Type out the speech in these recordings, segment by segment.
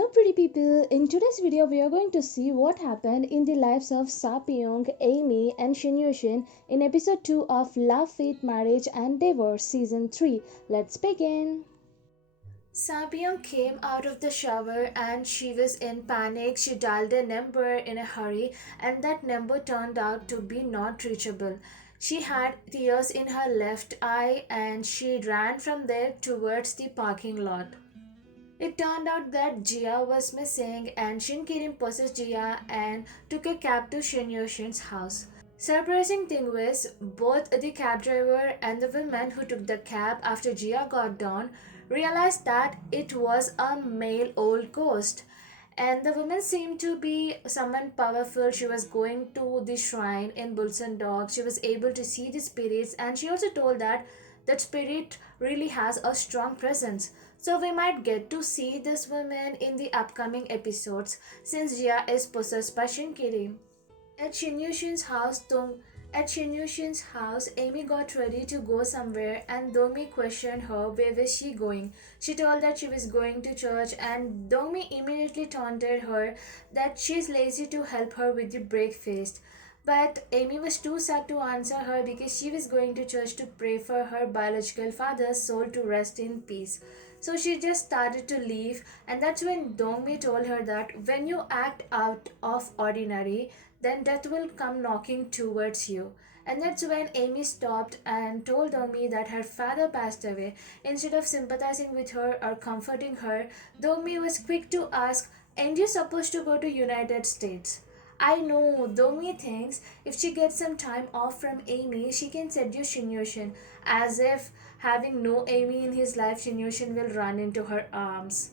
Hello pretty people, in today's video we are going to see what happened in the lives of Sapyong, Amy and Shin Yushin in episode 2 of Love, Fate, Marriage and Divorce season 3. Let's begin. Sapyong came out of the shower and she was in panic. She dialed a number in a hurry and that number turned out to be not reachable. She had tears in her left eye and she ran from there towards the parking lot. It turned out that Jia was missing and Shin Kirim possessed Jia and took a cab to Shin Yoshin's house. Surprising thing was, both the cab driver and the woman who took the cab after Jia got down realized that it was a male old ghost. And the woman seemed to be someone powerful. She was going to the shrine in Bulls and Dogs. She was able to see the spirits, and she also told that that spirit really has a strong presence. So we might get to see this woman in the upcoming episodes since Jia is possessed by Shinkiri. At Shinyushin's house, Amy got ready to go somewhere and Domi questioned her where was she going. She told that she was going to church and Domi immediately taunted her that she's lazy to help her with the breakfast. But Amy was too sad to answer her because she was going to church to pray for her biological father's soul to rest in peace. So she just started to leave, and that's when Dongmi told her that when you act out of ordinary, then death will come knocking towards you. And that's when Amy stopped and told Dongmi that her father passed away. Instead of sympathizing with her or comforting her, Dongmi was quick to ask, "Ain't you supposed to go to United States?" I know, Domi thinks if she gets some time off from Amy, she can seduce Shinyoshin, as if having no Amy in his life, Shinyoshin will run into her arms.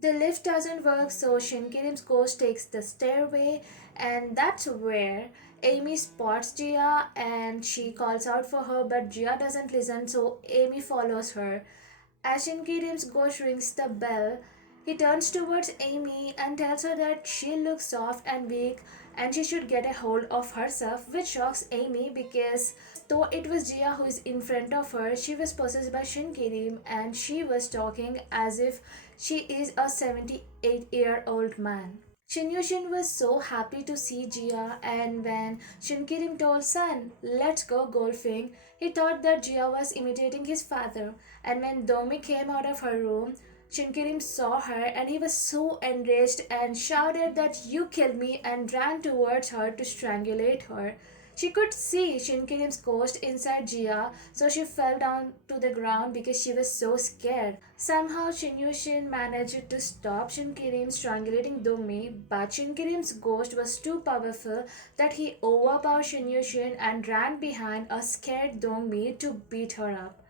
The lift doesn't work, so Shinkirim's ghost takes the stairway, and that's where Amy spots Jia and she calls out for her, but Jia doesn't listen, so Amy follows her. As Shinkirim's ghost rings the bell, he turns towards Amy and tells her that she looks soft and weak and she should get a hold of herself, which shocks Amy because though it was Jia who is in front of her, she was possessed by Shinkirim and she was talking as if she is a 78-year-old man. Shinyushin was so happy to see Jia, and when Shinkirim told Son, "Let's go golfing," he thought that Jia was imitating his father. And when Domi came out of her room, Shinkirim saw her and he was so enraged and shouted that "you kill me" and ran towards her to strangulate her. She could see Shinkirim's ghost inside Jia, so she fell down to the ground because she was so scared. Somehow Shinyushin managed to stop Shinkirim strangulating Domi, but Shinkirim's ghost was too powerful that he overpowered Shinyushin and ran behind a scared Domi to beat her up.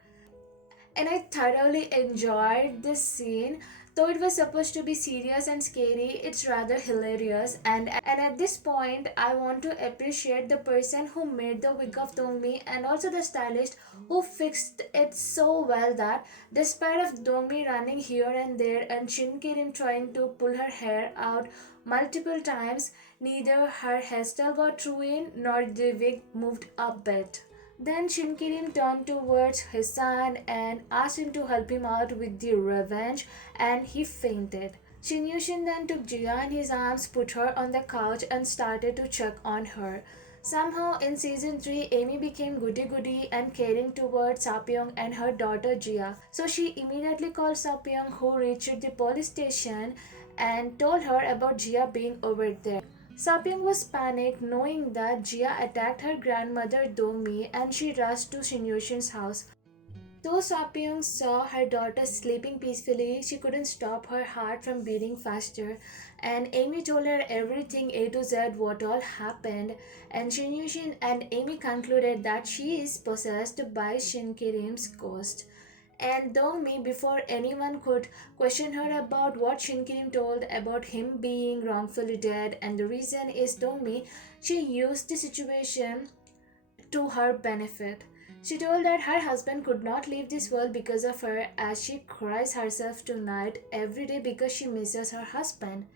And I thoroughly enjoyed this scene. Though it was supposed to be serious and scary, it's rather hilarious. And at this point, I want to appreciate the person who made the wig of Dongmi and also the stylist who fixed it so well that despite of Dongmi running here and there and Shinkirin trying to pull her hair out multiple times, neither her hairstyle got ruined nor the wig moved a bit. Then Shinkirim turned towards his son and asked him to help him out with the revenge, and he fainted. Shinyushin then took Jia in his arms, put her on the couch, and started to check on her. Somehow in season 3, Amy became goody goody and caring towards Sapyong and her daughter Jia. So she immediately called Sapyong, who reached the police station and told her about Jia being over there. Sapyong was panicked knowing that Jia attacked her grandmother Domi and she rushed to Shinyushin's house. Though Sapyong saw her daughter sleeping peacefully, she couldn't stop her heart from beating faster, and Amy told her everything A to Z what all happened, and Shinyushin and Amy concluded that she is possessed by Shinkirim's ghost. And Dongmi, before anyone could question her about what Shinkirim told about him being wrongfully dead, and the reason is Dongmi, she used the situation to her benefit. She told that her husband could not leave this world because of her, as she cries herself to night every day because she misses her husband.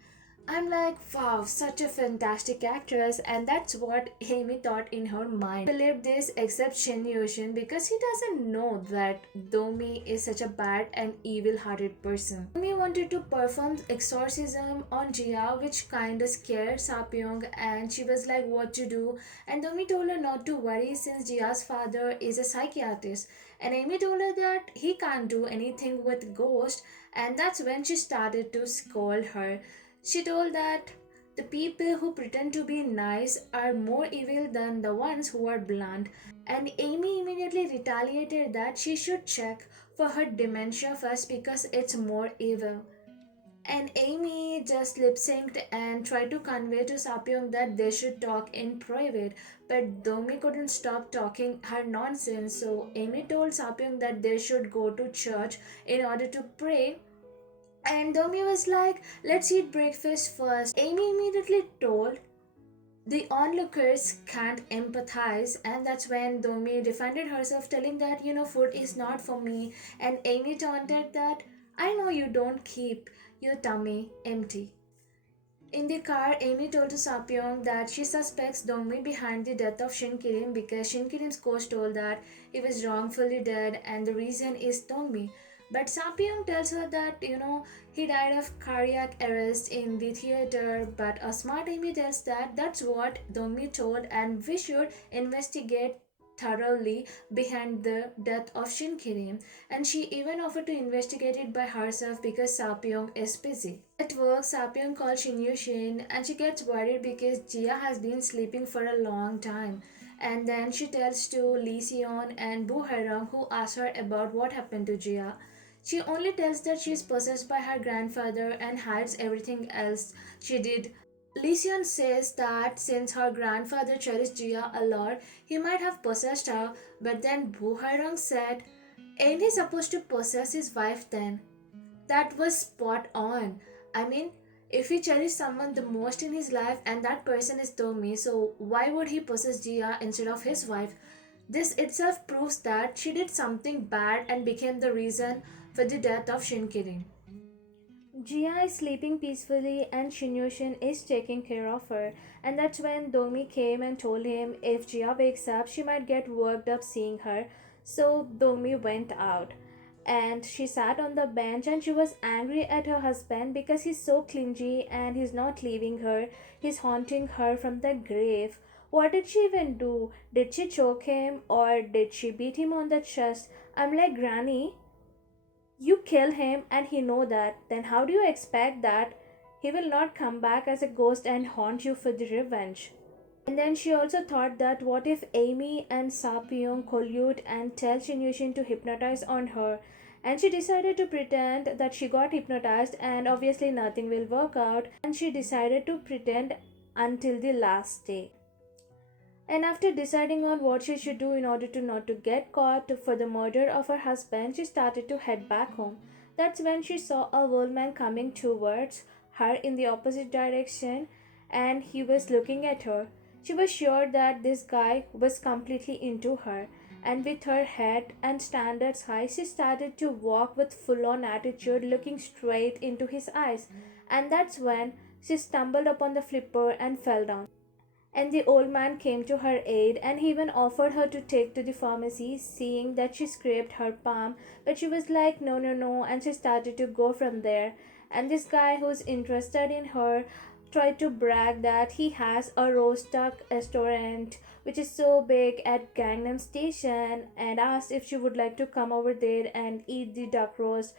I'm like, wow, such a fantastic actress, and that's what Amy thought in her mind. Believe this except Shin Yushin because he doesn't know that Domi is such a bad and evil-hearted person. Domi wanted to perform exorcism on Jia, which kinda scared Sapyong, and she was like, what to do? And Domi told her not to worry since Jia's father is a psychiatrist, and Amy told her that he can't do anything with ghost, and that's when she started to scold her. She told that the people who pretend to be nice are more evil than the ones who are blunt, and Amy immediately retaliated that she should check for her dementia first because it's more evil. And Amy just lip synced and tried to convey to Sapyong that they should talk in private, but Domi couldn't stop talking her nonsense, so Amy told Sapyong that they should go to church in order to pray, and Domi was like, let's eat breakfast first. Amy immediately told the onlookers can't empathize, and that's when Domi defended herself, telling that, food is not for me. And Amy taunted that, I know you don't keep your tummy empty. In the car, Amy told to Sapyong that she suspects Dongmi behind the death of Shin Kirim because Shin Kirim's coach told that he was wrongfully dead and the reason is Dongmi. But Sapyong tells her that, he died of cardiac arrest in the theater, but a smart Amy tells that that's what Dongmi told and we should investigate thoroughly behind the death of Shin Kirim, and she even offered to investigate it by herself because Sapyong is busy. At work, Sapyong calls Shin Yushin and she gets worried because Jia has been sleeping for a long time. And then she tells to Lee Seon and Bu Hairang who ask her about what happened to Jia. She only tells that she is possessed by her grandfather and hides everything else she did. Lysian says that since her grandfather cherished Jia a lot, he might have possessed her, but then Buhairang said, ain't he supposed to possess his wife then? That was spot on. I mean, if he cherished someone the most in his life and that person is Domi, so why would he possess Jia instead of his wife? This itself proves that she did something bad and became the reason for the death of Shinkirin. Jia is sleeping peacefully and Shinyoshin is taking care of her. And that's when Domi came and told him if Jia wakes up, she might get worked up seeing her. So Domi went out. And she sat on the bench and she was angry at her husband because he's so clingy and he's not leaving her. He's haunting her from the grave. What did she even do? Did she choke him or did she beat him on the chest? I'm like, Granny, you kill him and he know that, then how do you expect that he will not come back as a ghost and haunt you for the revenge? And then she also thought that what if Amy and Sapyong collude and tell Shinyushin to hypnotize on her, and she decided to pretend that she got hypnotized and obviously nothing will work out, and she decided to pretend until the last day. And after deciding on what she should do in order to not to get caught for the murder of her husband, she started to head back home. That's when she saw a old man coming towards her in the opposite direction and he was looking at her. She was sure that this guy was completely into her, and with her head and standards high, she started to walk with full on attitude, looking straight into his eyes. And that's when she stumbled upon the flipper and fell down. And the old man came to her aid and he even offered her to take to the pharmacy, seeing that she scraped her palm. But she was like, no, no, no, and she started to go from there. And this guy who's interested in her tried to brag that he has a roast duck restaurant which is so big at Gangnam Station and asked if she would like to come over there and eat the duck roast.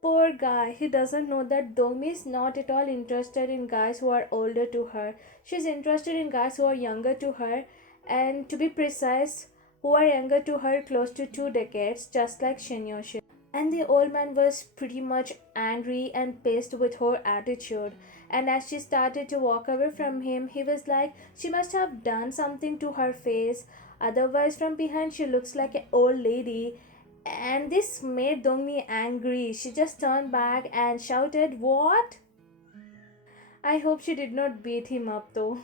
Poor guy, he doesn't know that Domi is not at all interested in guys who are older to her. She's interested in guys who are younger to her, and to be precise, who are younger to her close to 2 decades, just like Shinyoshin. And the old man was pretty much angry and pissed with her attitude. And as she started to walk away from him, he was like, she must have done something to her face. Otherwise, from behind, she looks like an old lady. And this made Dongmi angry. She just turned back and shouted, what? I hope she did not beat him up though.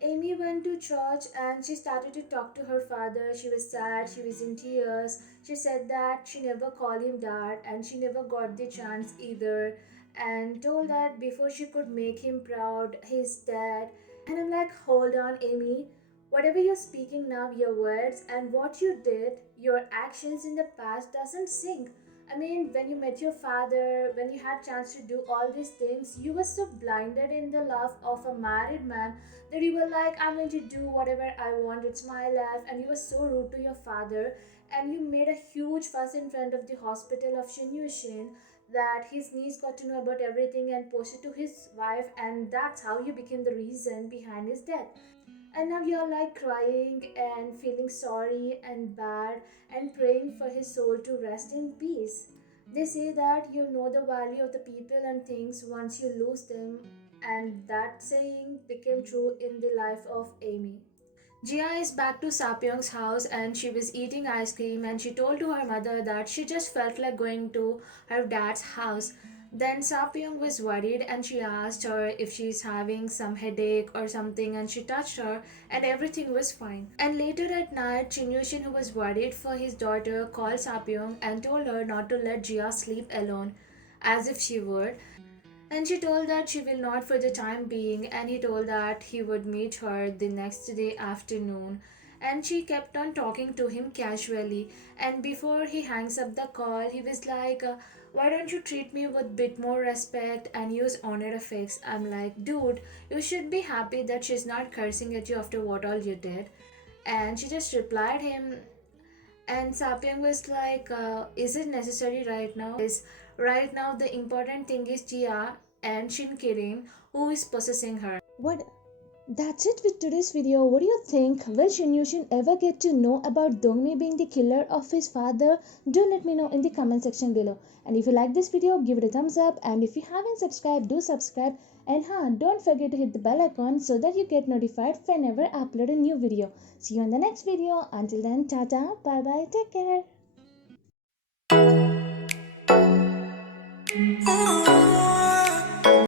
Amy went to church and she started to talk to her father. She was sad, she was in tears. She said that she never called him dad and she never got the chance either. and told that before she could make him proud, his dad. And I'm like, hold on, Amy. Whatever you're speaking now, your words and what you did, your actions in the past doesn't sync. I mean, when you met your father, when you had chance to do all these things, you were so blinded in the love of a married man that you were like, I'm going to do whatever I want, it's my life, and you were so rude to your father, and you made a huge fuss in front of the hospital of Shinyushin that his niece got to know about everything and posted to his wife, and that's how you became the reason behind his death. And now you're like crying and feeling sorry and bad and praying for his soul to rest in peace. They say that you know the value of the people and things once you lose them, and that saying became true in the life of Amy. Jia is back to Sapyong's house and she was eating ice cream and she told to her mother that she just felt like going to her dad's house. Then Sapyong was worried and she asked her if she's having some headache or something and she touched her and everything was fine. And later at night, Chinyushin, who was worried for his daughter, called Sapyong and told her not to let Jia sleep alone as if she would. And she told that she will not for the time being, and he told that he would meet her the next day afternoon. And she kept on talking to him casually. And before he hangs up the call, he was like, why don't you treat me with bit more respect and use honor affix? I'm like, dude, you should be happy that she's not cursing at you after what all you did. And she just replied him, and Sapyang was like, is it necessary right now? Is right now the important thing is Jia and Shinkirin who is possessing her. What? That's it with today's video. What do you think? Will Shinyushin ever get to know about Dongmi being the killer of his father? Do let me know in the comment section below. And if you like this video, give it a thumbs up. And if you haven't subscribed, do subscribe. And don't forget to hit the bell icon so that you get notified whenever I upload a new video. See you in the next video. Until then, tata, bye bye, take care.